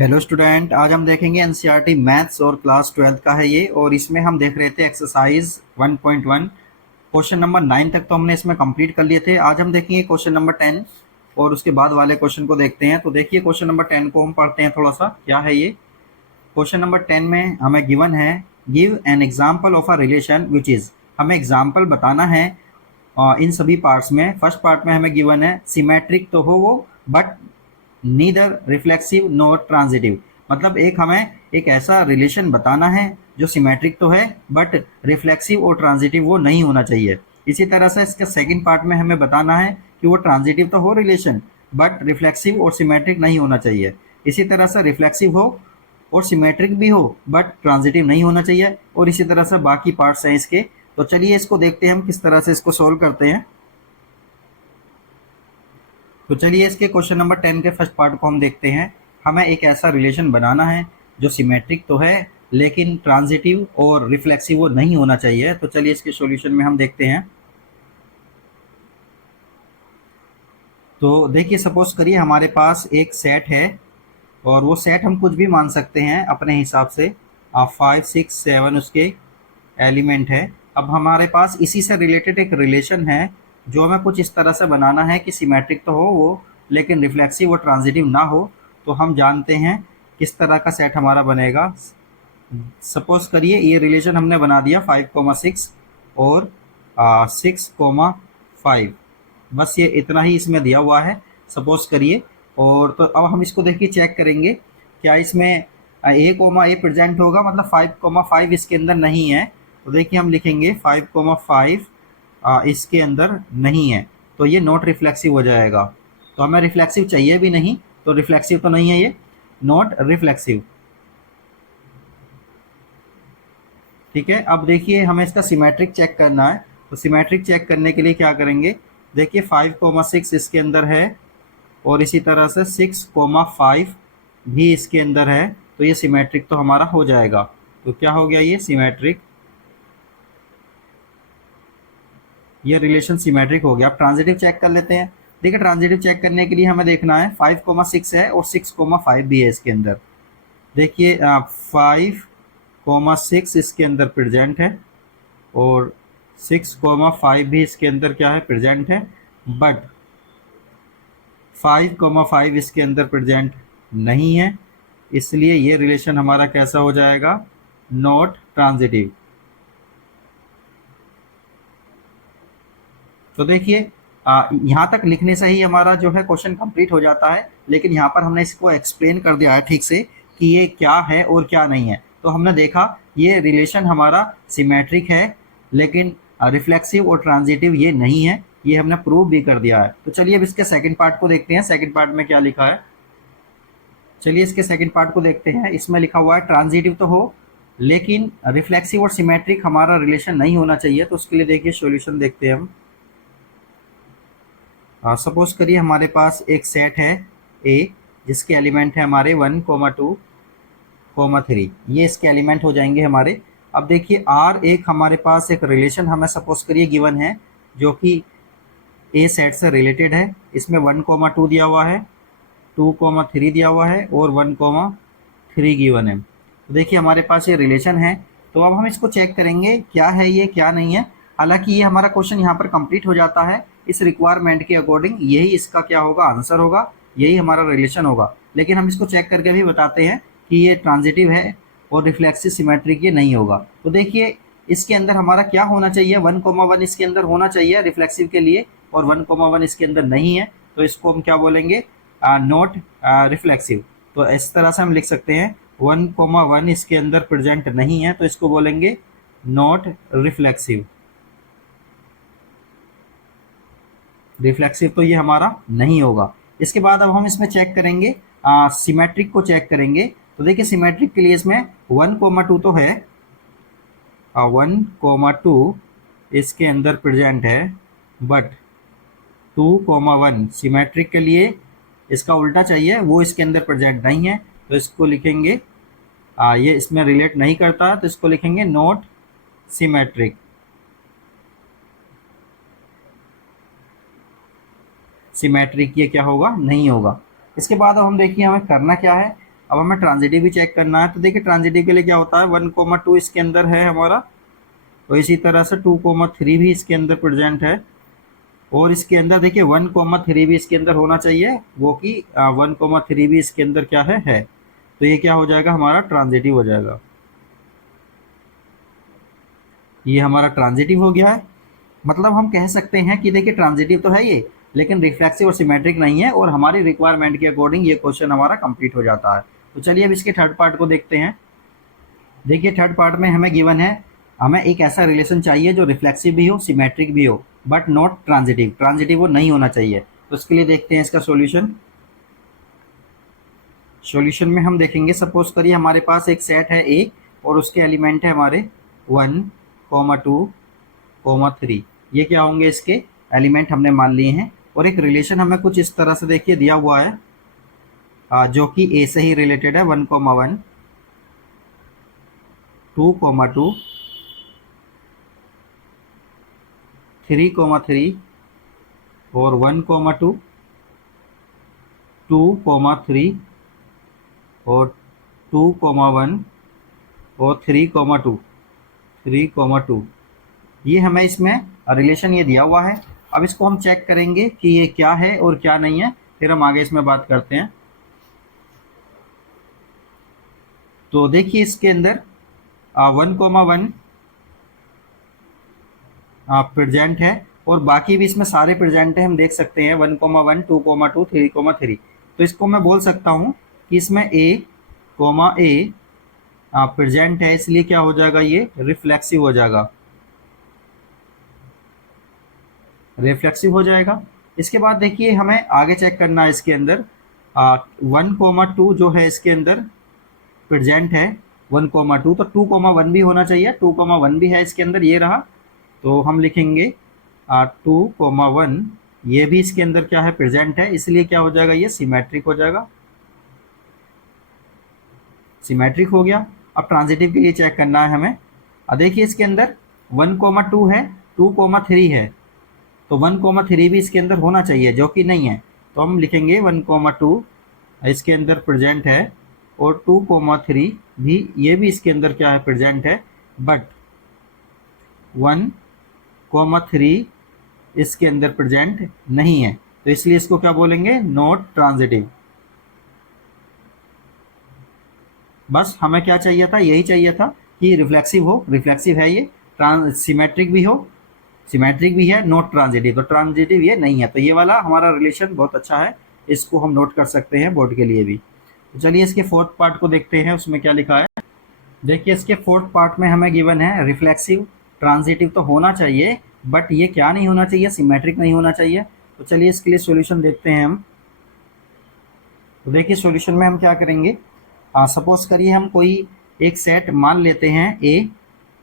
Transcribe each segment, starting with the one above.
Hello student, आज हम देखेंगे एनसीईआरटी मैथ्स और क्लास 12th का है ये। और इसमें हम देख रहे थे एक्सरसाइज 1.1। क्वेश्चन नंबर 9 तक तो हमने इसमें कंप्लीट कर लिए थे। आज हम देखेंगे क्वेश्चन नंबर 10 और उसके बाद वाले क्वेश्चन को देखते हैं। तो देखिए क्वेश्चन नंबर 10 को हम पढ़ते हैं थोड़ा सा, क्या है ये। क्वेश्चन नंबर 10 में हमें गिवन है, give an example of a relation which is. हमें एग्जाम्पल बताना है इन सभी पार्ट्स में। फर्स्ट पार्ट में हमें गिवन है सिमेट्रिक तो हो वो, but neither reflexive not transitive. मतलब एक हमें एक ऐसा रिलेशन बताना है जो सिमेट्रिक तो है बट रिफ्लेक्सिव और ट्रांजिटिव वो नहीं होना चाहिए। इसी तरह से इसके सेकंड पार्ट में हमें बताना है कि वो ट्रांजिटिव तो हो रिलेशन बट रिफ्लेक्सिव और सिमेट्रिक नहीं होना चाहिए। इसी तरह से रिफ्लेक्सिव हो और सिमेट्रिक भी हो बट ट्रांजिटिव नहीं होना चाहिए। और इसी तरह से बाकी पार्ट्स हैं इसके। तो चलिए इसको देखते हैं हम किस तरह से इसको सोल्व करते हैं। तो चलिए इसके क्वेश्चन नंबर 10 के फर्स्ट पार्ट को हम देखते हैं। हमें एक ऐसा रिलेशन बनाना है जो सिमेट्रिक तो है लेकिन ट्रांजिटिव और रिफ्लेक्सिव वो नहीं होना चाहिए। तो चलिए इसके सॉल्यूशन में हम देखते हैं। तो देखिए सपोज करिए हमारे पास एक सेट है और वो सेट हम कुछ भी मान सकते हैं अपने हिसाब से। 5 6 7 उसके एलिमेंट है। अब हमारे पास इसी से रिलेटेड एक रिलेशन है जो हमें कुछ इस तरह से बनाना है कि सिमेट्रिक तो हो वो लेकिन रिफ्लेक्सिव और ट्रांजिटिव ना हो। तो हम जानते हैं किस तरह का सेट हमारा बनेगा। सपोज करिए ये रिलेशन हमने बना दिया 5 6 और 6 5। बस ये इतना ही इसमें दिया हुआ है सपोज करिए। और तो अब हम इसको देखिए चेक करेंगे क्या इसमें ए प्रेजेंट होगा, मतलब 5 5 इसके अंदर नहीं है। तो देखिए हम लिखेंगे 5 5 इसके अंदर नहीं है तो ये नॉट रिफ्लेक्सिव हो जाएगा। तो हमें रिफ्लेक्सिव चाहिए भी नहीं, तो रिफ्लेक्सिव तो नहीं है ये, नॉट रिफ्लेक्सिव। ठीक है, अब देखिए हमें इसका सिमेट्रिक चेक करना है। तो सिमेट्रिक चेक करने के लिए क्या करेंगे, देखिए 5 6 इसके अंदर है और इसी तरह से 6 5 भी इसके अंदर है। तो ये सिमेट्रिक तो हमारा हो जाएगा। तो क्या हो गया ये सिमेट्रिक, ये रिलेशन सिमेट्रिक हो गया। अब ट्रांजिटिव चेक कर लेते हैं। देखिए ट्रांजिटिव चेक करने के लिए हमें देखना है 5 6 है और 6 5 भी है इसके अंदर। देखिए 5 6 इसके अंदर प्रेजेंट है और 6 5 भी इसके अंदर क्या है, प्रेजेंट है। बट 5 5 इसके अंदर प्रेजेंट नहीं है, इसलिए ये रिलेशन हमारा कैसा हो जाएगा, नॉट ट्रांजिटिव। तो देखिए यहाँ तक लिखने से ही हमारा जो है क्वेश्चन कंप्लीट हो जाता है। लेकिन यहाँ पर हमने इसको एक्सप्लेन कर दिया है ठीक से कि ये क्या है और क्या नहीं है। तो हमने देखा ये रिलेशन हमारा सिमेट्रिक है लेकिन रिफ्लेक्सिव और ट्रांजिटिव ये नहीं है, ये हमने प्रूव भी कर दिया है। तो चलिए अब इसके सेकंड पार्ट को देखते हैं, सेकंड पार्ट में क्या लिखा है। चलिए इसके सेकंड पार्ट को देखते हैं। इसमें लिखा हुआ है ट्रांजिटिव तो हो लेकिन रिफ्लेक्सिव और सिमेट्रिक हमारा रिलेशन नहीं होना चाहिए। तो उसके लिए देखिए सॉल्यूशन देखते हैं हम। सपोज करिए हमारे पास एक सेट है ए जिसके एलिमेंट है हमारे 1 2 3, ये इसके एलिमेंट हो जाएंगे हमारे। अब देखिए आर एक हमारे पास एक रिलेशन हमें सपोज करिए गिवन है जो कि ए सेट से रिलेटेड है। इसमें 1 2 दिया हुआ है, 2 3 दिया हुआ है और 1 3 गिवन है। तो देखिए हमारे पास ये रिलेशन है। तो अब हम इसको चेक करेंगे क्या है ये क्या नहीं है। हालांकि ये हमारा क्वेश्चन यहाँ पर कंप्लीट हो जाता है इस रिक्वायरमेंट के अकॉर्डिंग, यही इसका क्या होगा, आंसर होगा, यही हमारा रिलेशन होगा। लेकिन हम इसको चेक करके भी बताते हैं कि ये ट्रांजिटिव है और रिफ्लेक्सिव सिमेट्रिक ये नहीं होगा। तो देखिए इसके अंदर हमारा क्या होना चाहिए, 1 1 इसके अंदर होना चाहिए रिफ्लेक्सिव के लिए और 1 1 इसके अंदर नहीं है। तो इसको हम क्या बोलेंगे, नॉट रिफ्लेक्सिव। तो इस तरह से हम लिख सकते हैं 1 1 इसके अंदर प्रेजेंट नहीं है तो इसको बोलेंगे नॉट रिफ्लेक्सिव। रिफ्लेक्सिव तो ये हमारा नहीं होगा। इसके बाद अब हम इसमें चेक करेंगे सिमेट्रिक को चेक करेंगे। तो देखिए सिमेट्रिक के लिए इसमें 1 2 तो है, 1 2 इसके अंदर प्रेजेंट है बट 2 1 सिमेट्रिक के लिए इसका उल्टा चाहिए, वो इसके अंदर प्रेजेंट नहीं है। तो इसको लिखेंगे ये इसमें रिलेट नहीं करता तो इसको लिखेंगे नॉट सिमेट्रिक। सिमेट्रिक ये क्या होगा, नहीं होगा। इसके बाद अब हम देखिए हमें करना क्या है। अब हमें ट्रांजिटिव भी चेक करना है। तो देखिए ट्रांजिटिव के लिए क्या होता है, 1,2 इसके अंदर है हमारा, तो इसी तरह से 2,3 भी इसके अंदर प्रेजेंट है, और इसके अंदर देखिए 1,3 भी इसके अंदर होना चाहिए, वो कि 1,3 भी इसके अंदर क्या है। तो ये क्या हो जाएगा, हमारा ट्रांजिटिव हो जाएगा। ये हमारा ट्रांजिटिव हो गया है। मतलब हम कह सकते हैं कि देखिए ट्रांजिटिव तो है ये, लेकिन रिफ्लेक्सिव और सिमेट्रिक नहीं है, और हमारी रिक्वायरमेंट के अकॉर्डिंग ये क्वेश्चन हमारा कंप्लीट हो जाता है। तो चलिए अब इसके थर्ड पार्ट को देखते हैं। देखिए थर्ड पार्ट में हमें गिवन है, हमें एक ऐसा रिलेशन चाहिए जो रिफ्लेक्सिव भी हो, सिमेट्रिक भी हो, बट नॉट ट्रांजिटिव। ट्रांजिटिव वो नहीं होना चाहिए। तो इसके लिए देखते हैं इसका सॉल्यूशन। सॉल्यूशन में हम देखेंगे, सपोज करिए हमारे पास एक सेट है ए, और उसके एलिमेंट है हमारे 1, 2, 3। ये क्या होंगे, इसके एलिमेंट हमने मान लिए हैं। और एक रिलेशन हमें कुछ इस तरह से देखिए दिया हुआ है, जो कि ए से ही रिलेटेड है। 1, 1, 2, 2, 3, 3 और 1, 2, 2, 3 और 2, 1 और 3, 2, 3, 2। ये हमें इसमें रिलेशन ये दिया हुआ है। अब इसको हम चेक करेंगे कि ये क्या है और क्या नहीं है, फिर हम आगे इसमें बात करते हैं। तो देखिए इसके अंदर 1, 1 प्रेजेंट है, और बाकी भी इसमें सारे प्रेजेंट है, हम देख सकते हैं 1, 1, 2, 2, 3, 3। तो इसको मैं बोल सकता हूँ कि इसमें ए प्रेजेंट है, इसलिए क्या हो जाएगा, ये रिफ्लेक्सिव हो जाएगा, रिफ्लेक्सिव हो जाएगा। इसके बाद देखिए हमें आगे चेक करना है इसके अंदर 1, 2 जो है इसके अंदर प्रेजेंट है 1, 2, तो 2, 1 भी होना चाहिए। 2, 1 भी है इसके अंदर, ये रहा। तो हम लिखेंगे 2, 1, ये भी इसके अंदर क्या है, प्रेजेंट है, इसलिए क्या हो जाएगा, ये सिमेट्रिक हो जाएगा, सिमेट्रिक हो गया। अब ट्रांजिटिव के लिए चेक करना है हमें। देखिए इसके अंदर 1, 2 है, 2, 3 है, तो 1, 3 भी इसके अंदर होना चाहिए, जो कि नहीं है। तो हम लिखेंगे 1, 2 इसके अंदर प्रेजेंट है, और 2, 3 भी, ये भी इसके अंदर क्या है, प्रेजेंट है, बट 1, 3 इसके अंदर प्रेजेंट नहीं है। तो इसलिए इसको क्या बोलेंगे, नॉट ट्रांजिटिव। बस हमें क्या चाहिए था, यही चाहिए था कि रिफ्लेक्सिव हो, रिफ्लेक्सिव है ये, सिमेट्रिक भी हो, सिमेट्रिक भी है, नॉट ट्रांजिटिव। तो ट्रांजिटिव ये नहीं है। तो ये वाला हमारा रिलेशन बहुत अच्छा है, इसको हम नोट कर सकते हैं बोर्ड के लिए भी। तो चलिए इसके फोर्थ पार्ट को देखते हैं, उसमें क्या लिखा है। देखिए इसके फोर्थ पार्ट में हमें गिवन है, रिफ्लेक्सिव ट्रांजिटिव तो होना चाहिए, बट ये क्या नहीं होना चाहिए, सिमेट्रिक नहीं होना चाहिए। तो चलिए इसके लिए सॉल्यूशन देखते हैं हम। तो देखिए सॉल्यूशन में हम क्या करेंगे, सपोज करिए हम कोई एक सेट मान लेते हैं ए,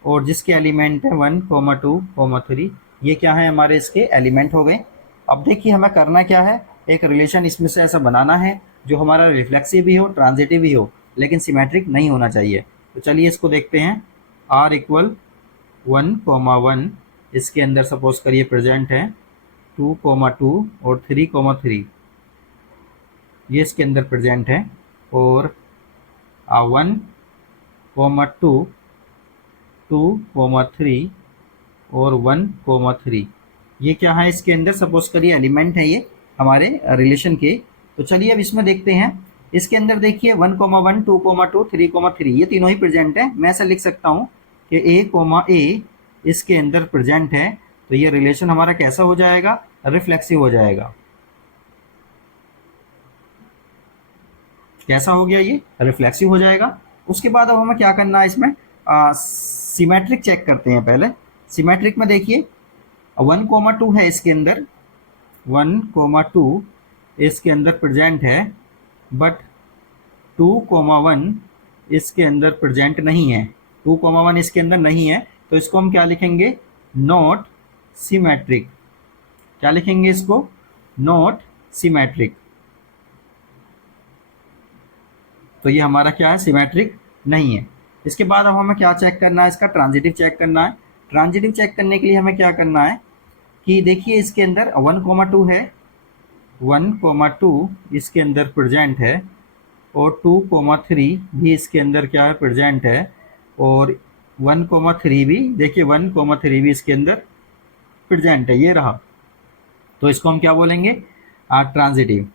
और जिसके एलिमेंट है 1, 2, 3। ये क्या है, हमारे इसके एलिमेंट हो गए। अब देखिए हमें करना क्या है, एक रिलेशन इसमें से ऐसा बनाना है जो हमारा रिफ्लेक्सिव भी हो, ट्रांजिटिव भी हो, लेकिन सिमेट्रिक नहीं होना चाहिए। तो चलिए इसको देखते हैं। R = 1, 1 इसके अंदर सपोज करिए प्रेजेंट है 2, 2 और 3, 3, ये इसके अंदर प्रेजेंट है, और 1, 2, 2, 3 और 1, 3, ये क्या है इसके अंदर, सपोज करिए एलिमेंट है ये हमारे रिलेशन के। तो चलिए अब इसमें देखते हैं। इसके अंदर देखिए 1, 1, 2, 2, 3, 3 ये तीनों ही प्रेजेंट है। मैं ऐसा लिख सकता हूँ कि ए इसके अंदर प्रेजेंट है, तो ये रिलेशन हमारा कैसा हो जाएगा, रिफ्लेक्सिव हो जाएगा। कैसा हो गया, ये रिफ्लेक्सिव हो जाएगा। उसके बाद अब हमें क्या करना है, इसमें सिमेट्रिक चेक करते हैं पहले। सिमेट्रिक में देखिए 1, 2 है इसके अंदर, 1, 2 इसके अंदर प्रेजेंट है, बट 2, 1 इसके अंदर प्रेजेंट नहीं है। 2, 1 इसके अंदर नहीं है, तो इसको हम क्या लिखेंगे, नॉट सिमेट्रिक। क्या लिखेंगे इसको, नॉट सिमेट्रिक। तो ये हमारा क्या है, सिमेट्रिक नहीं है। इसके बाद अब हमें क्या चेक करना है, इसका ट्रांजिटिव चेक करना है। ट्रांजिटिव चेक करने के लिए हमें क्या करना है कि देखिए इसके अंदर 1, 2 है, 1, 2 इसके अंदर प्रेजेंट है, और 2,3 भी इसके अंदर क्या है, प्रेजेंट है। और 1,3 भी, देखिए 1,3 भी इसके अंदर प्रेजेंट है, ये रहा। तो इसको हम क्या बोलेंगे, ट्रांजिटिव।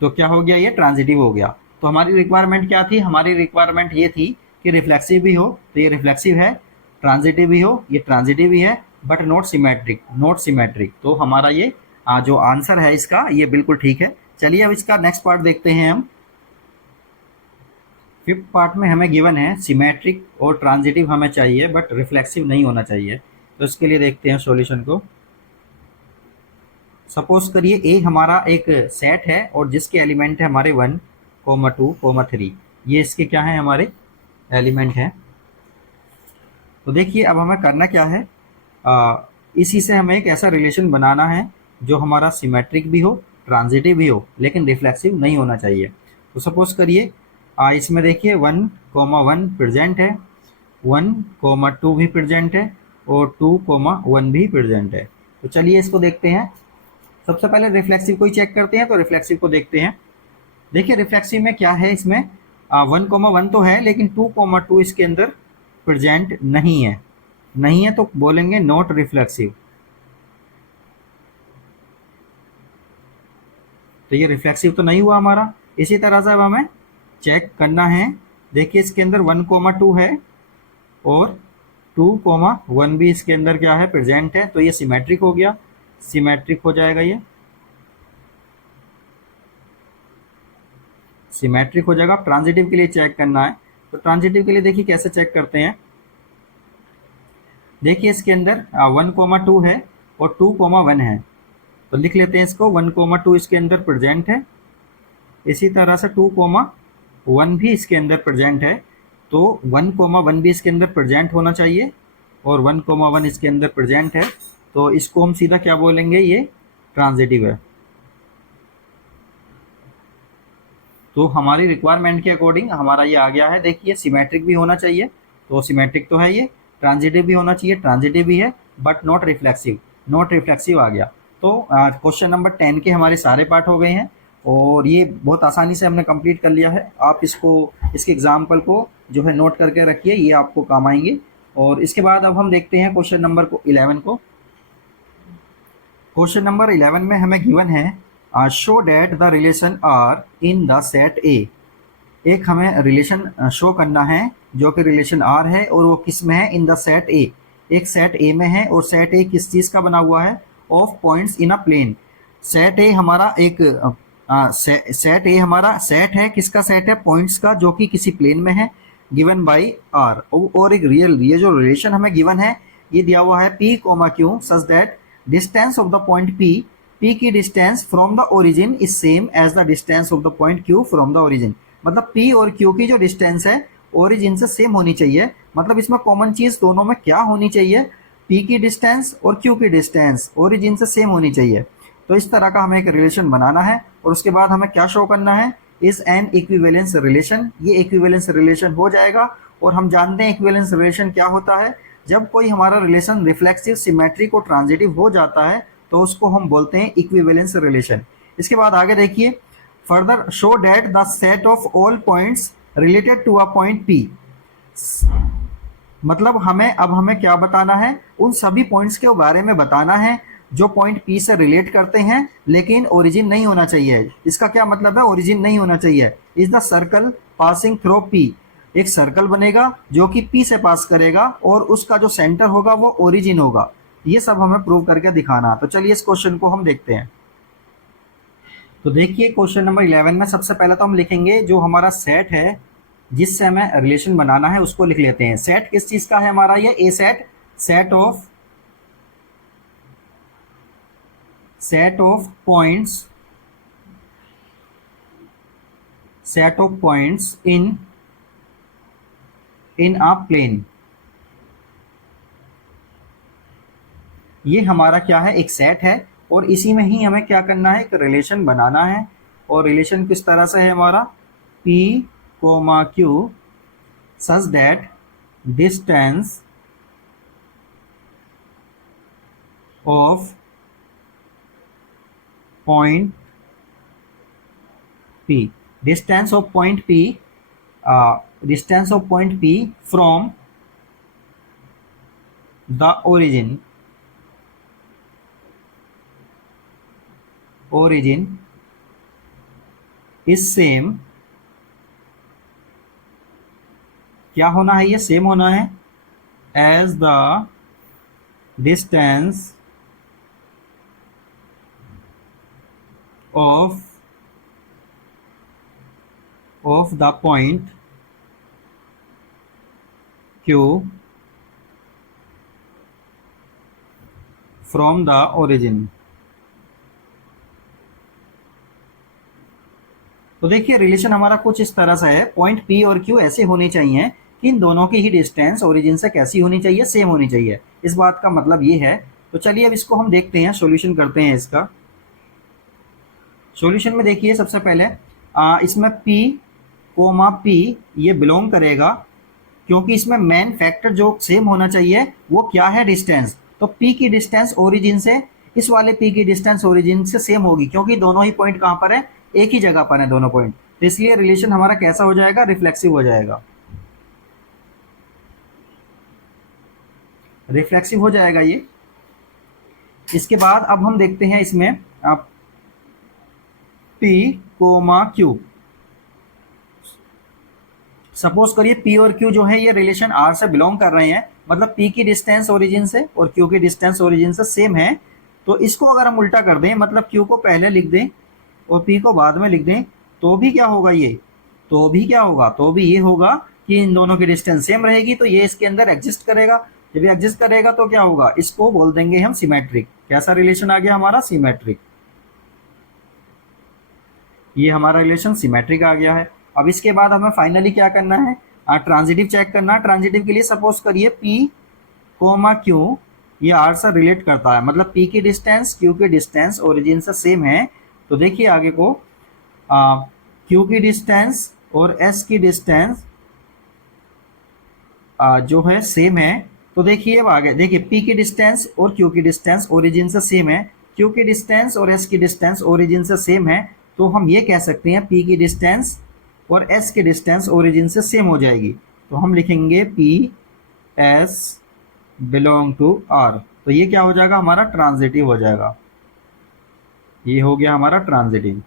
तो क्या हो गया, ये ट्रांजिटिव हो गया। तो हमारी रिक्वायरमेंट क्या थी, हमारी रिक्वायरमेंट ये थी कि रिफ्लेक्सिव भी हो, तो ये रिफ्लेक्सिव है, ट्रांजिटिव भी हो, ये ट्रांजिटिव भी है, but not symmetric, not symmetric. तो हमारा ये जो आंसर है इसका, ये बिल्कुल ठीक है। चलिए अब इसका नेक्स्ट पार्ट देखते हैं हम। फिफ्थ पार्ट में हमें गिवन है सिमेट्रिक और ट्रांजिटिव हमें चाहिए, बट रिफ्लेक्सिव नहीं होना चाहिए। तो इसके लिए देखते हैं सॉल्यूशन को। सपोज करिए ए हमारा एक सेट है और जिसके एलिमेंट है हमारे 1,2,3। ये इसके क्या है, हमारे एलिमेंट हैं। तो देखिए अब हमें करना क्या है, इसी से हमें एक ऐसा रिलेशन बनाना है जो हमारा सिमेट्रिक भी हो, ट्रांजिटिव भी हो, लेकिन रिफ्लेक्सिव नहीं होना चाहिए। तो सपोज करिए इसमें देखिए 1,1 प्रेजेंट है, 1,2 भी प्रेजेंट है, और 2,1 भी प्रेजेंट है। तो चलिए इसको देखते हैं। सबसे पहले रिफ्लेक्सिव को ही चेक करते हैं, तो रिफ्लेक्सिव को देखते हैं। देखिए रिफ्लेक्सिव में क्या है, इसमें 1,1 तो है, लेकिन 2,2 इसके अंदर प्रेजेंट नहीं है। नहीं है तो बोलेंगे नॉट रिफ्लेक्सिव। तो ये रिफ्लेक्सिव तो नहीं हुआ हमारा। इसी तरह से अब हमें चेक करना है। देखिए इसके अंदर 1,2 है और 2,1 भी इसके अंदर क्या है, प्रेजेंट है। तो ये सिमेट्रिक हो गया, सिमेट्रिक हो जाएगा, ये सिमेट्रिक हो जाएगा। ट्रांजिटिव के लिए चेक करना है, तो ट्रांजिटिव के लिए देखिए कैसे चेक करते हैं। देखिए इसके अंदर 1,2 है और 2,1 है। तो लिख लेते हैं इसको, 1,2 इसके अंदर प्रेजेंट है, इसी तरह से 2,1 भी इसके अंदर प्रेजेंट है। तो 1,1 भी इसके अंदर प्रेजेंट होना चाहिए और 1,1 इसके अंदर प्रेजेंट है। तो इसको हम सीधा क्या बोलेंगे, ये ट्रांजिटिव है। तो हमारी रिक्वायरमेंट के अकॉर्डिंग हमारा ये आ गया है। देखिए सिमेट्रिक भी होना चाहिए, तो सिमेट्रिक तो है ये। ट्रांजिटिव भी होना चाहिए, ट्रांजिटिव भी है, but not reflexive, not reflexive आ गया। तो क्वेश्चन नंबर 10 के हमारे सारे पार्ट हो गए हैं और ये बहुत आसानी से हमने कंप्लीट कर लिया है। आप इसको, इसके एग्जाम्पल को जो है नोट करके रखिए, ये आपको काम आएंगे। और इसके बाद अब हम देखते हैं क्वेश्चन नंबर 11 को। क्वेश्चन नंबर 11 में हमें गिवन है show that the relation R in the set A. एक हमें रिलेशन शो करना है जो कि रिलेशन आर है, और वो किस में है, इन द सेट ए। एक सेट ए में है, और सेट ए किस चीज़ का बना हुआ है, of points in a plane. Set A हमारा एक सेट ए हमारा सेट है, किसका सेट है, पॉइंट्स का, जो कि किसी प्लेन में है, गिवन बाई आर। और एक ये जो रिलेशन हमें गिवन है, ये दिया हुआ है P comma Q such that distance of the point P, P की distance from the origin is same as the distance of the point Q from the origin. मतलब पी और क्यू की जो डिस्टेंस है ओरिजिन से same होनी चाहिए। मतलब इसमें कॉमन चीज दोनों में क्या होनी चाहिए, पी की डिस्टेंस और क्यू की डिस्टेंस ओरिजिन से सेम होनी चाहिए। तो इस तरह का हमें एक रिलेशन बनाना है, और उसके बाद हमें क्या शो करना है, इज एन इक्विवेलेंस रिलेशन। ये इक्विवेलेंस रिलेशन हो जाएगा। और हम जानते हैं इक्विवेलेंस रिलेशन क्या होता है, जब कोई हमारा रिलेशन रिफ्लेक्सिव, सिमेट्रिक और ट्रांजिटिव हो जाता है तो उसको हम बोलते हैं इक्विवेलेंस रिलेशन। इसके बाद आगे देखिए, further show that the set of all points related to a point P. मतलब हमें क्या बताना है, उन सभी पॉइंट्स के बारे में बताना है जो पॉइंट पी से रिलेट करते हैं, लेकिन ओरिजिन नहीं होना चाहिए। इसका क्या मतलब है, ओरिजिन नहीं होना चाहिए। Is the circle passing through P. एक सर्कल बनेगा जो कि पी से पास करेगा, और उसका जो सेंटर होगा वो ओरिजिन होगा। ये सब हमें प्रूव करके दिखाना। तो चलिए इस क्वेश्चन को हम देखते हैं। तो देखिए क्वेश्चन नंबर 11 में सबसे पहले तो हम लिखेंगे जो हमारा सेट है जिससे हमें रिलेशन बनाना है, उसको लिख लेते हैं। सेट किस चीज का है हमारा, ये a set, set of points, set of points in a plane. ये हमारा क्या है, एक सेट है, और इसी में ही हमें क्या करना है, एक रिलेशन बनाना है। और रिलेशन किस तरह से है हमारा, P, Q such that distance of point P, distance of point P, distance of point P from the origin is same, क्या होना है, ये सेम होना है, as the distance of the point Q from the origin। तो देखिए relation हमारा कुछ इस तरह से है, पॉइंट P और Q ऐसे होने चाहिए कि इन दोनों की ही डिस्टेंस ओरिजिन से कैसी होनी चाहिए, सेम होनी चाहिए। इस बात का मतलब ये है। तो चलिए अब इसको हम देखते हैं, सॉल्यूशन करते हैं इसका। सॉल्यूशन में देखिए सबसे पहले इसमें P कोमा P ये बिलोंग करेगा, क्योंकि इसमें मेन फैक्टर जो सेम होना चाहिए वो क्या है, डिस्टेंस। तो P की डिस्टेंस ओरिजिन से इस वाले P की डिस्टेंस ओरिजिन से सेम होगी, क्योंकि दोनों ही पॉइंट कहाँ पर है, एक ही जगह पर है दोनों पॉइंट। तो इसलिए रिलेशन हमारा कैसा हो जाएगा, रिफ्लेक्सिव हो जाएगा, रिफ्लेक्सिव हो जाएगा ये। इसके बाद अब हम देखते हैं इसमें P कोमा Q। सपोज करिए P और Q जो है ये रिलेशन R से बिलोंग कर रहे हैं, मतलब P की डिस्टेंस ओरिजिन से और Q की डिस्टेंस ओरिजिन से सेम है। तो इसको अगर हम उल्टा कर दें, मतलब Q को पहले लिख दें और P को बाद में लिख दें, तो भी क्या होगा ये, तो भी क्या होगा, तो भी ये होगा कि इन दोनों की डिस्टेंस सेम रहेगी, तो ये इसके अंदर एग्जिस्ट करेगा। जब एग्जिस्ट करेगा तो क्या होगा, इसको बोल देंगे हम सिमेट्रिक। कैसा रिलेशन आ गया हमारा, सिमेट्रिक। ये हमारा रिलेशन सिमेट्रिक आ गया है। अब इसके बाद हमें फाइनली क्या करना है, ट्रांजिटिव चेक करना है। ट्रांजिटिव के लिए सपोज करिए P कोमा Q ये R से रिलेट करता है, मतलब P की डिस्टेंस Q की डिस्टेंस ओरिजिन से सेम है। तो देखिए आगे को Q की डिस्टेंस और S की डिस्टेंस जो है सेम है। तो देखिए अब आगे देखिए P की डिस्टेंस और Q की डिस्टेंस ओरिजिन से सेम है, Q की डिस्टेंस और S की डिस्टेंस ओरिजिन से सेम है। तो हम ये कह सकते हैं P की डिस्टेंस और S की डिस्टेंस ओरिजिन से सेम हो जाएगी। तो हम लिखेंगे P S belong to R। तो ये क्या हो जाएगा, हमारा ट्रांजिटिव हो जाएगा। ये हो गया हमारा ट्रांजिटिव।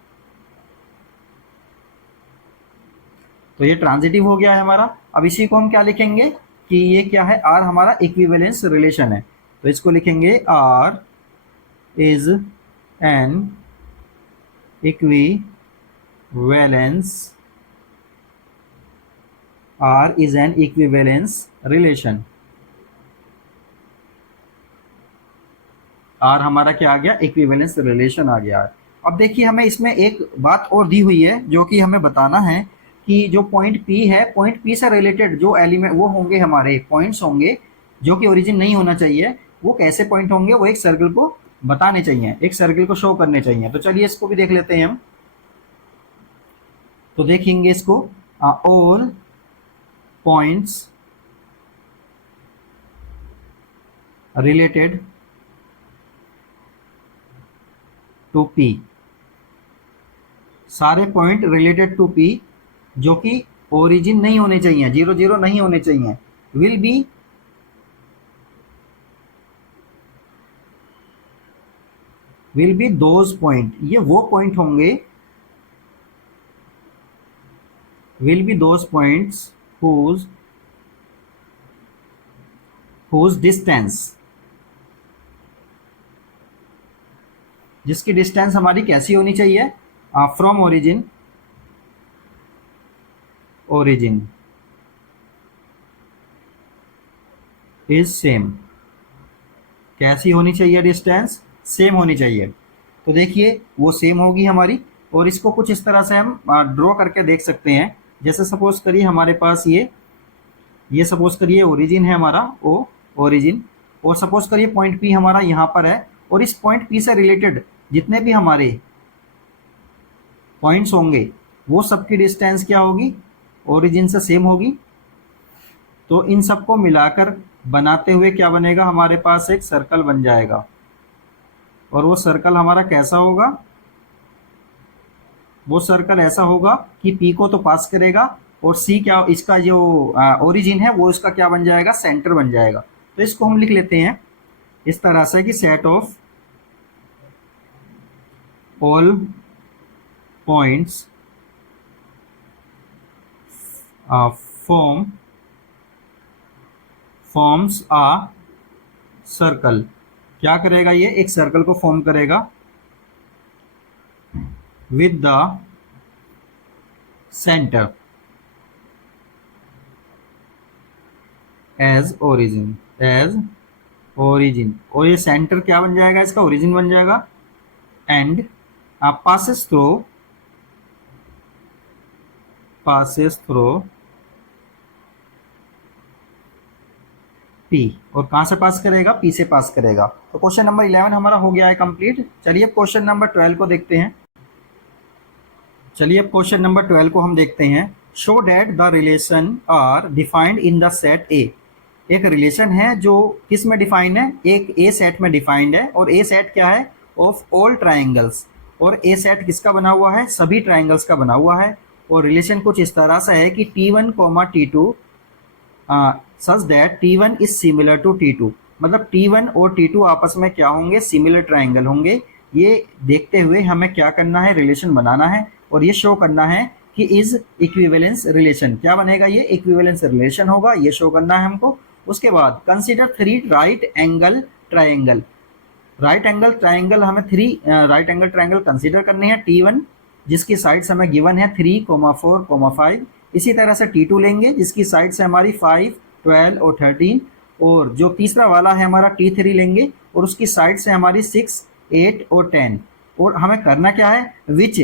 तो ये ट्रांजिटिव हो गया है हमारा। अब इसी को हम क्या लिखेंगे कि ये क्या है, R हमारा इक्विवेलेंस रिलेशन है। तो इसको लिखेंगे R is an equivalence, R is an equivalence relation. R हमारा क्या आ गया, इक्विवेलेंस रिलेशन आ गया है। अब देखिए हमें इसमें एक बात और दी हुई है जो कि हमें बताना है कि जो पॉइंट P है, पॉइंट P से रिलेटेड जो एलिमेंट वो होंगे, हमारे पॉइंट्स होंगे जो कि ओरिजिन नहीं होना चाहिए, वो कैसे पॉइंट होंगे, वो एक सर्कल को बताने चाहिए, एक सर्कल को शो करने चाहिए। तो चलिए इसको भी देख लेते हैं हम। तो देखेंगे इसको, all points related to P, सारे पॉइंट रिलेटेड टू P जो कि ओरिजिन नहीं होने चाहिए, 0 0 नहीं होने चाहिए, विल बी दोज पॉइंट, ये वो पॉइंट होंगे, will be those points whose distance, जिसकी डिस्टेंस हमारी कैसी होनी चाहिए, फ्रॉम ओरिजिन इज सेम। कैसी होनी चाहिए, डिस्टेंस सेम होनी चाहिए। तो देखिए वो सेम होगी हमारी, और इसको कुछ इस तरह से हम ड्रॉ करके देख सकते हैं। जैसे सपोज करिए हमारे पास ये सपोज करिए ओरिजिन है हमारा, ओ ओरिजिन, और सपोज करिए पॉइंट P हमारा यहाँ पर है, और इस पॉइंट P से रिलेटेड जितने भी हमारे पॉइंट्स होंगे वो सबकी डिस्टेंस क्या होगी, ओरिजिन से सेम होगी। तो इन सबको मिलाकर बनाते हुए क्या बनेगा, हमारे पास एक सर्कल बन जाएगा। और वो सर्कल हमारा कैसा होगा, वो सर्कल ऐसा होगा कि पी को तो पास करेगा और सी क्या, इसका जो ओरिजिन है वो इसका क्या बन जाएगा, सेंटर बन जाएगा। तो इसको हम लिख लेते हैं इस तरह से कि set of all points forms a circle. क्या करेगा, ये एक सर्कल को फॉर्म करेगा with the centre as origin, और ये सेंटर क्या बन जाएगा, इसका ओरिजिन बन जाएगा। एंड passes through P, और कहां से पास करेगा, P से पास करेगा। तो क्वेश्चन नंबर 11 हमारा हो गया है कंप्लीट। चलिए अब क्वेश्चन नंबर 12 को देखते हैं। चलिए अब क्वेश्चन नंबर 12 को हम देखते हैं। Show that the relation R defined in the set A. एक रिलेशन है जो किस में डिफाइंड है, एक ए सेट में डिफाइंड है, और ए सेट क्या है, ऑफ ऑल ट्राइंगल्स, और ए सेट किसका बना हुआ है, सभी ट्राइंगल्स का बना हुआ है। और रिलेशन कुछ इस तरह से है कि T1, T2 such that T1 is similar to T2, मतलब T1 और T2 आपस में क्या होंगे, सिमिलर ट्राइंगल होंगे। ये देखते हुए हमें क्या करना है, रिलेशन बनाना है, और ये शो करना है कि इज इक्विवेलेंस रिलेशन। क्या बनेगा, ये इक्विवेलेंस रिलेशन होगा, ये शो करना है हमको। उसके बाद consider 3 right angle triangle. Right angle triangle हमें 3 राइट एंगल ट्राइंगल कंसीडर करने हैं। T1 जिसकी साइड्स हमें गिवन है 3, 4, 5। इसी तरह से T2 लेंगे जिसकी साइड्स है हमारी 5, 12 और 13, और जो तीसरा वाला है हमारा T3 लेंगे और उसकी साइड्स है हमारी 6, 8 और 10। और हमें करना क्या है, which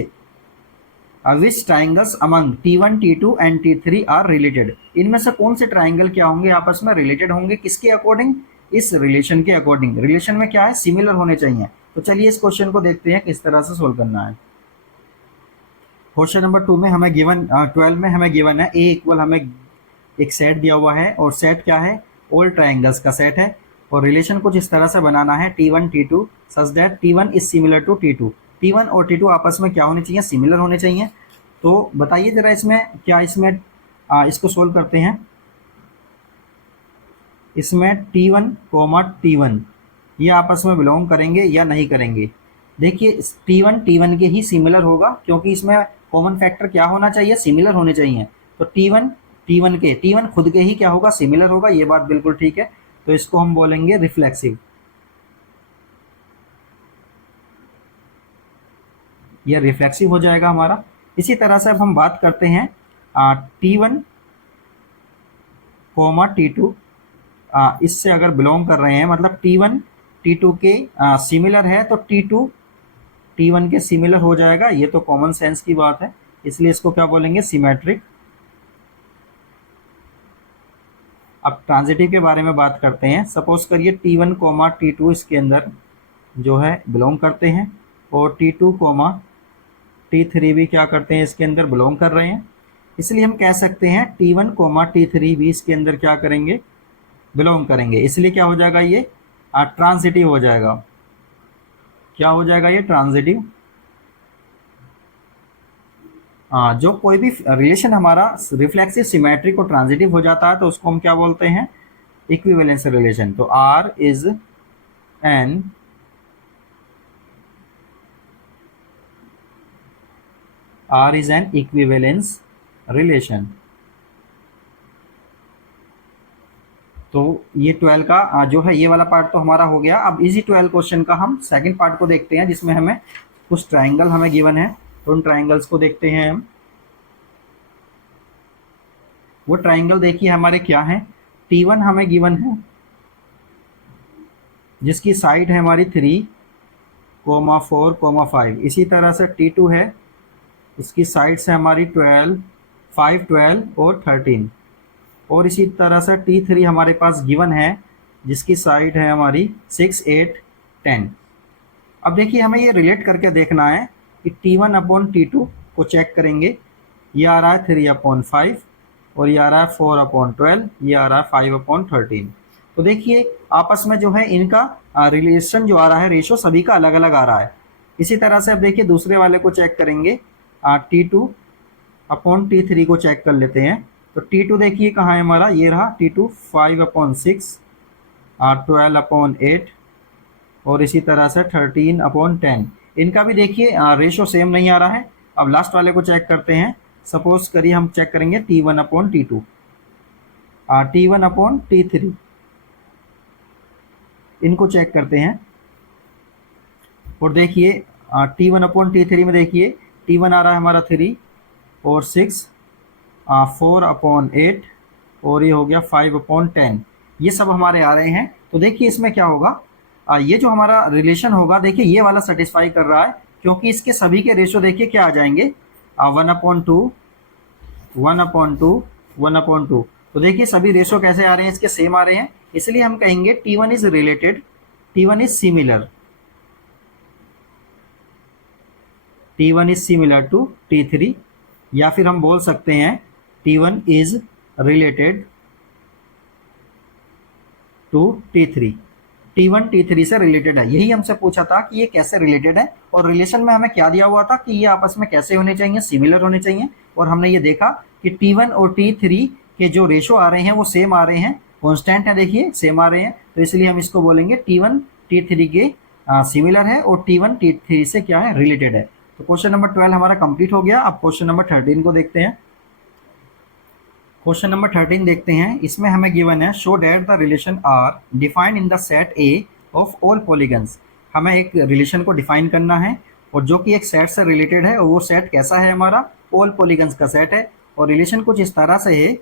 triangles among T1, T2 and T3 are related. इनमें से कौन से ट्राइंगल क्या होंगे, आपस में रिलेटेड होंगे, किसके अकॉर्डिंग, इस रिलेशन के अकॉर्डिंग। रिलेशन में क्या है, सिमिलर होने चाहिए। तो चलिए इस क्वेश्चन को देखते हैं किस तरह से सोल्व करना है। क्वेश्चन नंबर 2 में हमें गिवन 12 में हमें गिवन है ए इक्वल, हमें एक सेट दिया हुआ है, और सेट क्या है, ऑल ट्राइंगल्स का सेट है। और रिलेशन कुछ इस तरह से बनाना है T1, T2 such that T1 is similar to T2। T1 और T2 आपस में क्या होने चाहिए, सिमिलर होने चाहिए। तो बताइए जरा इसमें क्या, इसमें इसको सोल्व करते हैं। इसमें T1, T1 ये आपस में बिलोंग करेंगे या नहीं करेंगे। देखिए T1 के ही सिमिलर होगा, क्योंकि इसमें कॉमन फैक्टर क्या होना चाहिए, सिमिलर होने चाहिए। तो T1 खुद के ही क्या होगा, सिमिलर होगा, ये बात बिल्कुल ठीक है। तो इसको हम बोलेंगे रिफ्लेक्सिव, ये रिफ्लेक्सिव हो जाएगा हमारा। इसी तरह से अब हम बात करते हैं T1, T2 इससे अगर बिलोंग कर रहे हैं, मतलब T1 T2 के सिमिलर है, तो T2 T1 के सिमिलर हो जाएगा। ये तो कॉमन सेंस की बात है, इसलिए इसको क्या बोलेंगे, सिमेट्रिक। अब ट्रांजिटिव के बारे में बात करते हैं। सपोज करिए T1, T2 इसके अंदर जो है बिलोंग करते हैं, और T2, T3 भी क्या करते हैं, इसके अंदर बिलोंग कर रहे हैं। इसलिए हम कह सकते हैं T1, T3 भी इसके अंदर क्या करेंगे, बिलोंग करेंगे। इसलिए क्या हो जाएगा, ये ट्रांजिटिव हो जाएगा। क्या हो जाएगा, ये ट्रांजिटिव। जो कोई भी रिलेशन हमारा रिफ्लेक्सिव, सिमेट्रिक और ट्रांजिटिव हो जाता है तो उसको हम क्या बोलते हैं, इक्विवेलेंस रिलेशन। तो R is an equivalence relation. तो ये 12 का जो है ये वाला पार्ट तो हमारा हो गया। अब इसी 12 क्वेश्चन का हम सेकंड पार्ट को देखते हैं, जिसमें हमें कुछ ट्राइंगल हमें गिवन है। तो उन ट्राइंगल्स को देखते हैं हम। वो ट्राइंगल देखिए हमारे क्या है, T1 हमें गिवन है जिसकी साइड है हमारी 3, 4, 5। इसी तरह से T2 है, इसकी साइड्स है हमारी 12, 5, 12 और 13। और इसी तरह से T3 हमारे पास गिवन है जिसकी साइड है हमारी 6, 8, 10। अब देखिए हमें ये रिलेट करके देखना है कि T1 अपॉन T2 को चेक करेंगे। ये आ रहा है 3/5, और ये आ रहा है 4/12, ये आ रहा है 5/13। तो देखिए आपस में जो है इनका रिलेशन जो आ रहा है, रेशो सभी का अलग अलग आ रहा है। इसी तरह से अब देखिए दूसरे वाले को चेक करेंगे। T2 अपॉन T3 को चेक कर लेते हैं। तो T2 देखिए कहाँ है हमारा, ये रहा T2 5/6, 12/8 और इसी तरह से 13/10। इनका भी देखिए रेशो सेम नहीं आ रहा है। अब लास्ट वाले को चेक करते हैं। सपोज करिए हम चेक करेंगे T1/T2, T1/T3, इनको चेक करते हैं। और देखिए T1/T3 में देखिए T1 आ रहा है हमारा 3 और 6, 4/8 और ये हो गया 5/10। ये सब हमारे आ रहे हैं। तो देखिए इसमें क्या होगा, ये जो हमारा रिलेशन होगा देखिए ये वाला सेटिस्फाई कर रहा है, क्योंकि इसके सभी के रेशो देखिए क्या आ जाएंगे, 1/2, 1/2, 1/2। तो देखिए सभी रेशो कैसे आ रहे हैं, इसके सेम आ रहे हैं। इसलिए हम कहेंगे T1 is related, T1 is similar, T1 is similar to T3, या फिर हम बोल सकते हैं T1 is related to T3। T1 T3 से रिलेटेड है। यही हमसे पूछा था कि ये कैसे रिलेटेड है, और रिलेशन में हमें क्या दिया हुआ था कि ये आपस में कैसे होने चाहिए, सिमिलर होने चाहिए। और हमने ये देखा कि T1 और T3 के जो रेशो आ रहे हैं वो सेम आ रहे हैं, कॉन्स्टेंट है, देखिए सेम आ रहे हैं। तो इसलिए हम इसको बोलेंगे T1 T3 के सिमिलर है और T1 T3 से क्या है, रिलेटेड है। तो क्वेश्चन नंबर 12 हमारा कंप्लीट हो गया। अब क्वेश्चन नंबर 13 को देखते हैं। क्वेश्चन नंबर 13 देखते हैं। इसमें हमें गिवन है show that the relation R defined in the set A of all polygons. हमें एक रिलेशन को डिफाइन करना है और जो कि एक सेट से रिलेटेड है, और वो सेट कैसा है, हमारा ऑल पॉलीगन्स का सेट है। और रिलेशन कुछ इस तरह से है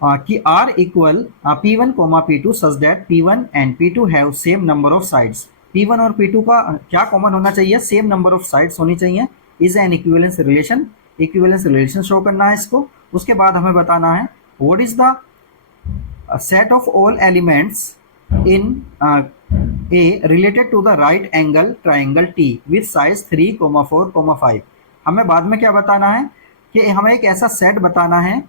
कि R equal P1, P2 such that P1 and P2 have same number of sides. P1 और P2 का क्या कॉमन होना चाहिए, सेम नंबर ऑफ साइड्स होनी चाहिए। Is an equivalence relation, equivalence relation show करना है इसको। उसके बाद हमें बताना है what is the set of all elements in A related to the right angle triangle T with size 3, 4, 5। हमें बाद में क्या बताना है कि हमें एक ऐसा सेट बताना है,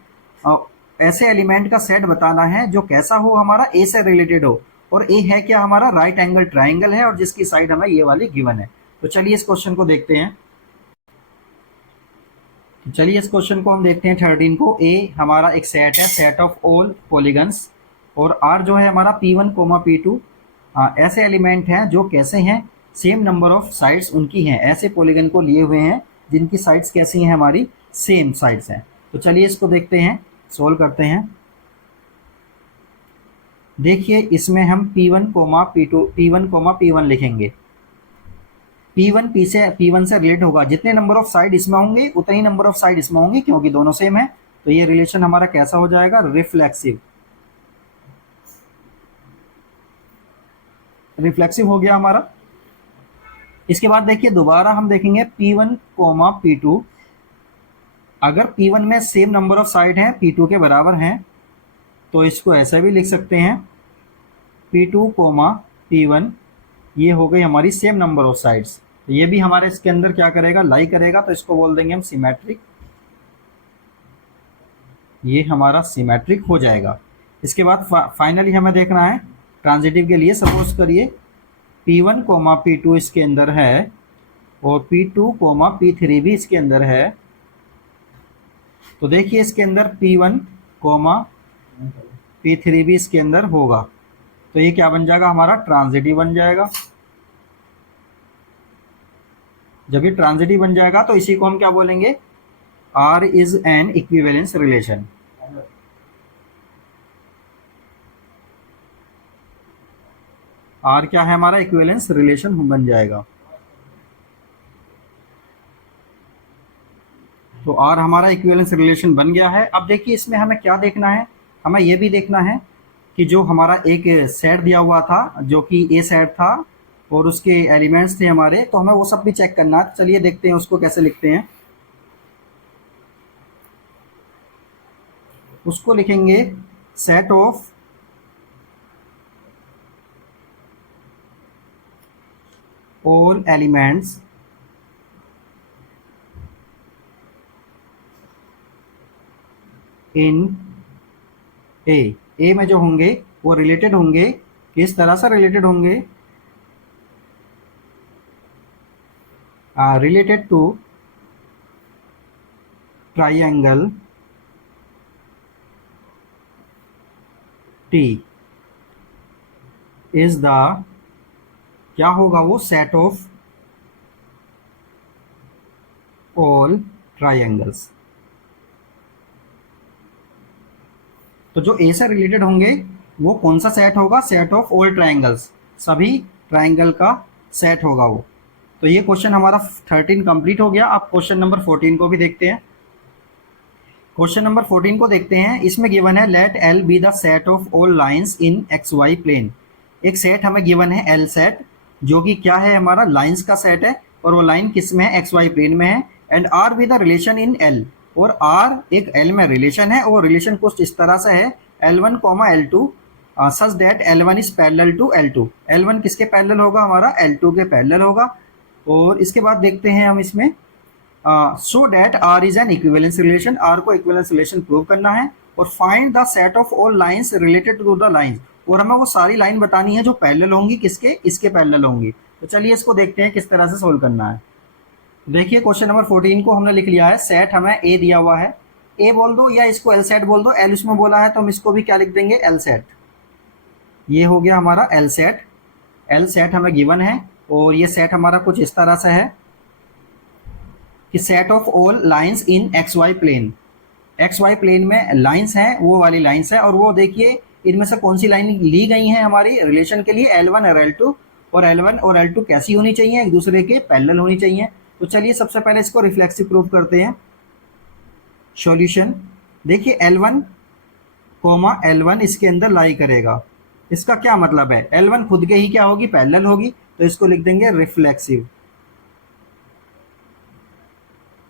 ऐसे एलिमेंट का सेट बताना है जो कैसा हो, हमारा ए से रिलेटेड हो। और ए है क्या, हमारा राइट एंगल ट्राइंगल है, और जिसकी साइड हमें ये वाली गिवन है। तो चलिए इस क्वेश्चन को देखते हैं। चलिए इस क्वेश्चन को हम देखते हैं 13 को। ए हमारा एक सेट है, सेट ऑफ ऑल पॉलीगन्स, और आर जो है हमारा P1, P2 ऐसे एलिमेंट हैं जो कैसे हैं, सेम नंबर ऑफ साइड्स उनकी हैं। ऐसे पॉलीगन को लिए हुए हैं जिनकी साइड्स कैसी हैं, हमारी सेम साइड्स हैं। तो चलिए इसको देखते हैं, सोल्व करते हैं। देखिए इसमें हम P1, P1 लिखेंगे। P1 P1 से रिलेट होगा, जितने नंबर ऑफ साइड इसमें होंगे उतने ही नंबर ऑफ साइड इसमें होंगे, क्योंकि दोनों सेम है। तो ये रिलेशन हमारा कैसा हो जाएगा, रिफ्लेक्सिव। रिफ्लेक्सिव हो गया हमारा। इसके बाद देखिए दोबारा हम देखेंगे P1, P2। अगर P1 में सेम नंबर ऑफ साइड हैं, P2 के बराबर हैं, तो इसको ऐसा भी लिख सकते हैं P2, P1, ये हो गई हमारी सेम नंबर ऑफ साइड्स। तो ये भी हमारे इसके अंदर क्या करेगा, लाई करेगा। तो इसको बोल देंगे हम सिमेट्रिक, ये हमारा सिमेट्रिक हो जाएगा। इसके बाद फाइनली हमें देखना है ट्रांजिटिव के लिए। सपोज करिए P1, P2 इसके अंदर है और P2, P3 भी इसके अंदर है। तो देखिए इसके अंदर P1, P3 भी इसके अंदर होगा। तो ये क्या बन जाएगा, हमारा ट्रांजिटिव बन जाएगा। जब ये ट्रांजिटिव बन जाएगा तो इसी को हम क्या बोलेंगे, R is an equivalence relation. R क्या है, हमारा इक्विवेलेंस रिलेशन बन जाएगा। तो R हमारा इक्विवेलेंस रिलेशन बन गया है। अब देखिए इसमें हमें क्या देखना है, हमें यह भी देखना है कि जो हमारा एक सेट दिया हुआ था जो कि ए सेट था और उसके एलिमेंट्स थे हमारे, तो हमें वो सब भी चेक करना है। चलिए देखते हैं उसको कैसे लिखते हैं। उसको लिखेंगे set of all elements in A में जो होंगे वो रिलेटेड होंगे, किस तरह से रिलेटेड होंगे, related to triangle T is the, क्या होगा वो, सेट ऑफ ऑल ट्राइंगल्स। तो जो ए से रिलेटेड होंगे वो कौन सा सेट होगा, सेट ऑफ ऑल ट्राइंगल्स, सभी ट्राइंगल का सेट होगा वो। तो ये क्वेश्चन हमारा 13 कंप्लीट हो गया। अब क्वेश्चन नंबर 14 को भी देखते हैं। क्वेश्चन नंबर 14 को देखते हैं। इसमें गिवन है let L be the set of all lines in X Y plane. एक सेट हमें गिवन है एल सेट, जो कि क्या है, हमारा लाइंस का सेट है, और वो लाइन किस में है, एक्स वाई प्लेन में है। And R be the relation in L, और आर एक एल में रिलेशन है, और रिलेशन कुछ इस तरह से है L1 comma L2 such that L1 is parallel to L2। L1 किसके पैरेलल होगा, हमारा L2 के पैरेलल होगा। और इसके बाद देखते हैं हम इसमें so that R is an equivalence relation, R को इक्विवेलेंस रिलेशन प्रूव करना है। और find the set of all lines related to the lines, और हमें वो सारी लाइन बतानी है जो पैरेलल होंगी, किसके, इसके पैरेलल होंगी। तो चलिए इसको देखते हैं किस तरह से सोल्व करना है। देखिए क्वेश्चन नंबर 14 को हमने लिख लिया है। सेट हमें ए दिया हुआ है, ए बोल दो या इसको एल सेट बोल दो, एल उसमें बोला है तो हम इसको भी क्या लिख देंगे, एल सेट। ये हो गया हमारा एल सेट। एल सेट हमें गिवन है, और ये सेट हमारा कुछ इस तरह से है कि set of all lines in X Y plane, X Y plane में लाइंस हैं, वो वाली लाइंस है। और वो देखिए इनमें से कौन सी लाइन ली गई हैं हमारी रिलेशन के लिए, L1 और L2, और L1 और L2 कैसी होनी चाहिए, एक दूसरे के पैरेलल होनी चाहिए। तो चलिए सबसे पहले इसको रिफ्लेक्सिव प्रूफ करते हैं। सॉल्यूशन देखिए L1 कोमा L1 इसके अंदर लाई करेगा। इसका क्या मतलब है, L1 खुद के ही क्या होगी, पैरेलल होगी, तो इसको लिख देंगे रिफ्लेक्सिव।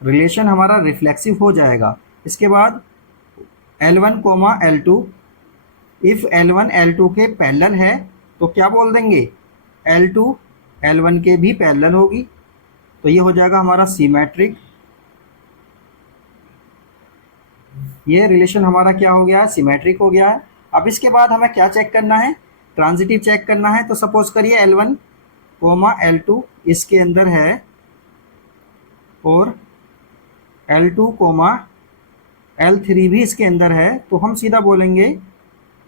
रिलेशन हमारा रिफ्लेक्सिव हो जाएगा। इसके बाद L1 coma L2, if L1 L2 के पैरेलल है तो क्या बोल देंगे, L2 L1 के भी पैरेलल होगी। तो ये हो जाएगा हमारा सिमेट्रिक। ये रिलेशन हमारा क्या हो गया है, सिमेट्रिक हो गया है। अब इसके बाद हमें क्या चेक करना है, ट्रांजिटिव चेक करना है। तो सपोज करिए L1 कोमा L2 इसके अंदर है, और L2 कोमा L3 भी इसके अंदर है, तो हम सीधा बोलेंगे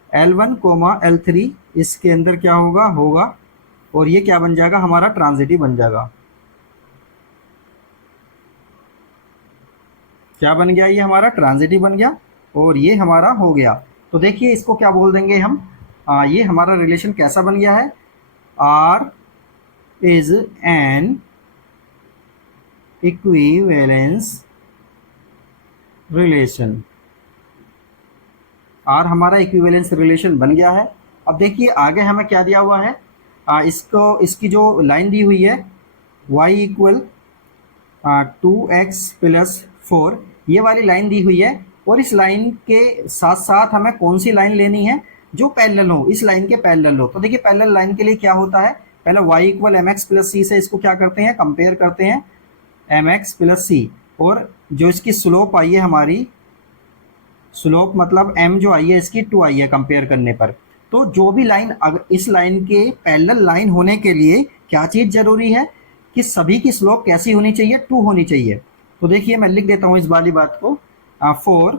L1 कोमा L3 इसके अंदर क्या होगा, और ये क्या बन जाएगा, हमारा ट्रांजिटिव बन जाएगा। क्या बन गया, ये हमारा ट्रांजिटिव बन गया, और ये हमारा हो गया। तो देखिए इसको क्या बोल देंगे हम, ये हमारा रिलेशन कैसा बन गया है, R is an equivalence relation. R हमारा इक्विवेलेंस रिलेशन बन गया है। अब देखिए आगे हमें क्या दिया हुआ है, इसकी जो लाइन दी हुई है y इक्वल 2x+4, ये वाली लाइन दी हुई है। और इस लाइन के साथ साथ हमें कौन सी लाइन लेनी है, जो पैरेलल हो, इस लाइन के पैरेलल हो। तो देखिए पैरेलल लाइन के लिए क्या होता है, पहले y इक्वल mx+c से इसको क्या करते हैं, कंपेयर करते हैं mx+c, और जो इसकी स्लोप आई है हमारी, स्लोप मतलब m जो आई है इसकी 2 आई है कंपेयर करने पर। तो जो भी लाइन, अगर इस लाइन के पैरेलल लाइन होने के लिए क्या चीज़ जरूरी है, कि सभी की स्लोप कैसी होनी चाहिए, 2 होनी चाहिए। तो देखिए मैं लिख देता हूँ इस वाली बात को, for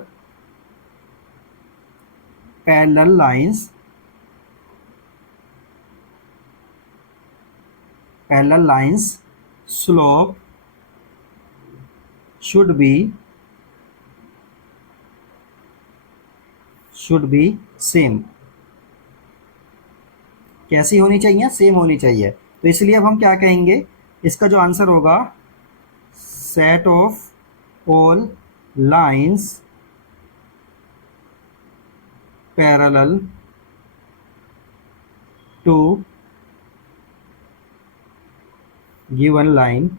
parallel lines slope should be same. कैसी होनी चाहिए, सेम होनी चाहिए। तो इसलिए अब हम क्या कहेंगे, इसका जो आंसर होगा, set of all lines parallel to given line,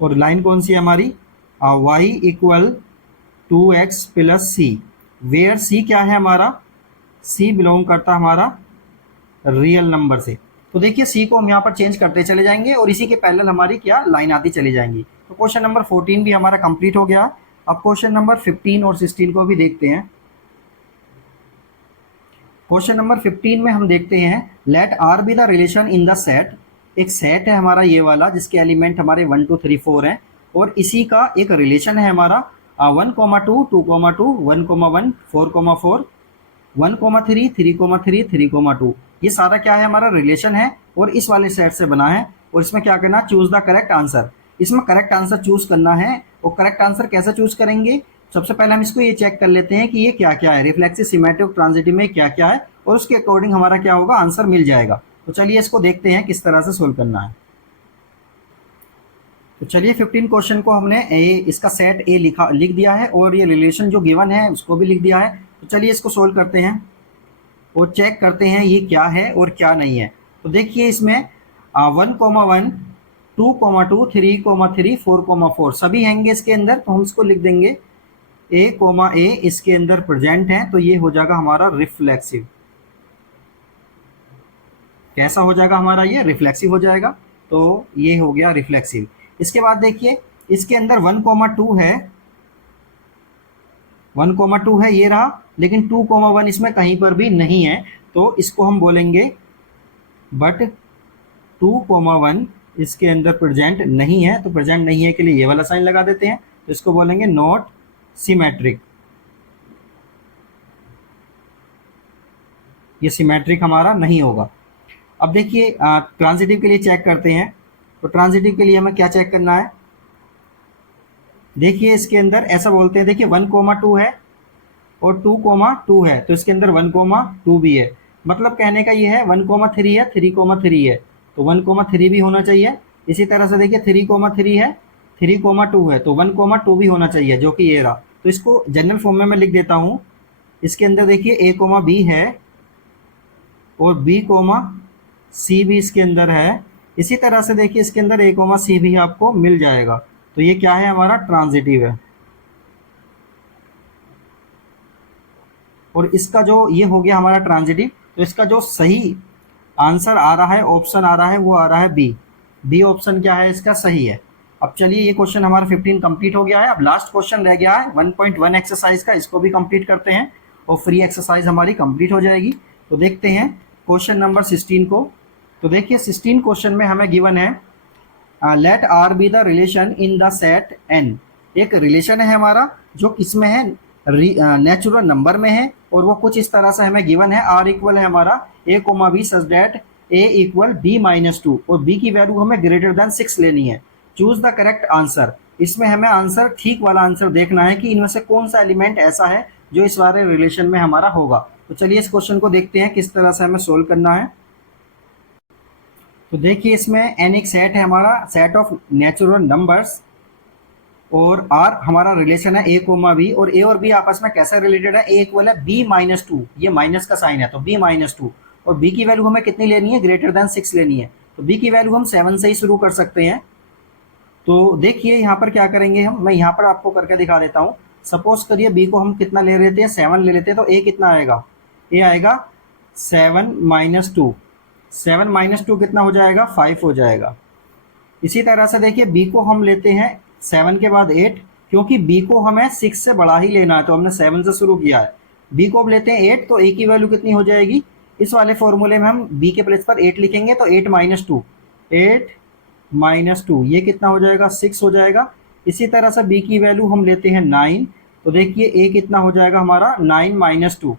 और लाइन कौन सी है हमारी, y equal 2x+c, where c क्या है हमारा, c बिलोंग करता है हमारा रियल नंबर से। तो देखिए c को हम यहाँ पर चेंज करते चले जाएंगे, और इसी के पैरेलल हमारी क्या लाइन आती चली जाएंगी। तो क्वेश्चन नंबर 14 भी हमारा कंप्लीट हो गया। अब क्वेश्चन नंबर 15 और 16 को भी देखते हैं। क्वेश्चन नंबर 15 में हम देखते हैं let R be the relation in the set एक सेट है हमारा ये वाला जिसके एलिमेंट हमारे 1 2 3 4 हैं, और इसी का एक रिलेशन है हमारा 1,2 2,2 1,1 4,4 1,3 3,3 3,2। ये सारा क्या है हमारा रिलेशन है और इस वाले सेट से बना है। और इसमें क्या करना, चूज द करेक्ट आंसर। इसमें करेक्ट आंसर चूज करना है। और करेक्ट आंसर कैसे चूज करेंगे, सबसे पहले हम इसको ये चेक कर लेते हैं कि ये क्या क्या है, रिफ्लेक्सिव, सिमेट्रिक, ट्रांजिटिव में क्या क्या है, और उसके अकॉर्डिंग हमारा क्या होगा, आंसर मिल जाएगा। तो चलिए इसको देखते हैं किस तरह से सोल्व करना है। तो चलिए 15 क्वेश्चन को हमने इसका सेट ए लिख दिया है और ये रिलेशन जो गिवन है उसको भी लिख दिया है। तो चलिए इसको सोल्व करते हैं और चेक करते हैं ये क्या है और क्या नहीं है। तो देखिए इसमें 1,1 2,2 3,3 4,4 सभी हैंगे इसके अंदर, तो हम इसको लिख देंगे ए इसके अंदर प्रेजेंट है, तो ये हो जाएगा हमारा रिफ्लेक्सिव। कैसा हो जाएगा हमारा, ये रिफ्लेक्सिव हो जाएगा। तो ये हो गया रिफ्लेक्सिव। इसके बाद देखिए इसके अंदर 1,2 है, 1,2 है ये रहा, लेकिन 2,1 इसमें कहीं पर भी नहीं है, तो इसको हम बोलेंगे बट 2,1 इसके अंदर प्रेजेंट नहीं है। तो प्रेजेंट नहीं है के लिए ये वाला साइन लगा देते हैं, तो इसको बोलेंगे नॉट सिमेट्रिक। ये सिमेट्रिक हमारा नहीं होगा। अब देखिए ट्रांजिटिव के लिए चेक करते हैं। तो ट्रांजिटिव के लिए हमें क्या चेक करना है, देखिए इसके अंदर ऐसा बोलते हैं, देखिए 1,2 है और 2,2 है, तो इसके अंदर 1,2 भी है। मतलब कहने का ये है 1,3 है, 3,3 है, तो 1,3 भी होना चाहिए। इसी तरह से देखिए 3,3 है, 3,2 है, तो 1,2 भी होना चाहिए, जो कि ये रहा। तो इसको जनरल फॉर्म में मैं लिख देता हूँ। इसके अंदर देखिए a, b है और b, c भी इसके अंदर है। इसी तरह से देखिए इसके अंदर a, c भी आपको मिल जाएगा। तो ये क्या है, हमारा ट्रांजिटिव है। और इसका जो ये हो गया हमारा ट्रांजिटिव, तो इसका जो सही आंसर आ रहा है, ऑप्शन आ रहा है, वो आ रहा है बी ऑप्शन क्या है इसका, सही है। अब चलिए ये क्वेश्चन हमारा 15 कंप्लीट हो गया है। अब लास्ट क्वेश्चन रह गया है 1.1 एक्सरसाइज का, इसको भी कंप्लीट करते हैं और फ्री एक्सरसाइज हमारी कंप्लीट हो जाएगी। तो देखते हैं क्वेश्चन नंबर 16 को। तो देखिए 16 क्वेश्चन में हमें गिवन है let R be the relation in the set N. एक रिलेशन है हमारा जो किसमें है, नेचुरल नंबर में है, और वो कुछ इस तरह से हमें गिवन है। आर इक्वल है हमारा a, b such that a equal b-2 और b की वैल्यू हमें ग्रेटर देन 6 लेनी है। Choose the correct answer. इसमें हमें आंसर, ठीक वाला आंसर देखना है कि इनमें से कौन सा एलिमेंट ऐसा है जो इस वाले रिलेशन में हमारा होगा। तो चलिए इस क्वेश्चन को देखते हैं किस तरह से हमें सोल्व करना है। तो देखिए इसमें n एक सेट है हमारा, सेट ऑफ नेचुरल नंबर्स, और r हमारा रिलेशन है a, b, और a और b आपस में कैसे रिलेटेड है, a इक्वल है b-2, ये माइनस का साइन है तो b-2, और b की वैल्यू हमें कितनी लेनी है, ग्रेटर देन 6 लेनी है। तो b की वैल्यू हम 7 से ही शुरू कर सकते हैं। तो देखिए यहाँ पर क्या करेंगे हम, मैं यहाँ पर आपको करके दिखा देता हूँ। सपोज करिए b को हम कितना ले लेते हैं, 7 ले लेते हैं, तो a कितना आएगा, a आएगा 7-2, 7-2 कितना हो जाएगा, 5 हो जाएगा। इसी तरह से देखिए b को हम लेते हैं 7 के बाद 8, क्योंकि b को हमें 6 से बड़ा ही लेना है, तो हमने 7 से शुरू किया है। b को अब लेते हैं 8, तो a की वैल्यू कितनी हो जाएगी, इस वाले फॉर्मूले में हम b के प्लेस पर 8 लिखेंगे, तो 8-2 ये कितना हो जाएगा, 6 हो जाएगा। इसी तरह से b की वैल्यू हम लेते हैं 9, तो देखिए a कितना हो जाएगा हमारा 9-2,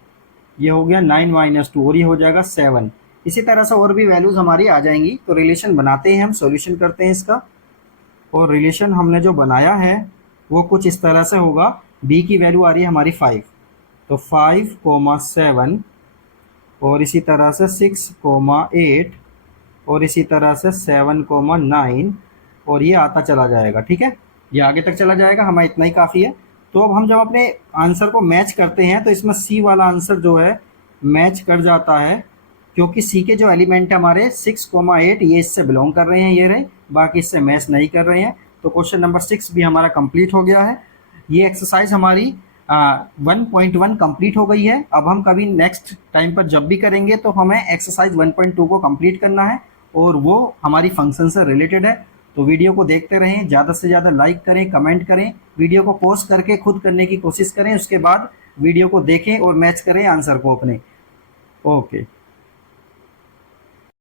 ये हो गया 9-2, और ये हो जाएगा 7। इसी तरह से और भी वैल्यूज हमारी आ जाएंगी। तो रिलेशन बनाते हैं हम, सॉल्यूशन करते हैं इसका। और रिलेशन हमने जो बनाया है वो कुछ इस तरह से होगा। b की वैल्यू आ रही है हमारी 5, तो 5,7, और इसी तरह से 6,8, और इसी तरह से 7,9, और ये आता चला जाएगा। ठीक है, ये आगे तक चला जाएगा, हमें इतना ही काफ़ी है। तो अब हम जब अपने आंसर को मैच करते हैं तो इसमें सी वाला आंसर जो है मैच कर जाता है, क्योंकि सी के जो एलिमेंट है हमारे 6,8 ये इससे बिलोंग कर रहे हैं, ये रहे, बाकी इससे मैच नहीं कर रहे हैं। तो क्वेश्चन नंबर 6 भी हमारा कंप्लीट हो गया है। ये एक्सरसाइज हमारी 1.1 कंप्लीट हो गई है। अब हम कभी नेक्स्ट टाइम पर जब भी करेंगे तो हमें एक्सरसाइज 1.2 को कंप्लीट करना है, और वो हमारी फंक्शन से रिलेटेड है। तो वीडियो को देखते रहें, ज़्यादा से ज़्यादा लाइक करें, कमेंट करें, वीडियो को पॉज करके खुद करने की कोशिश करें, उसके बाद वीडियो को देखें और मैच करें आंसर को अपने। ओके।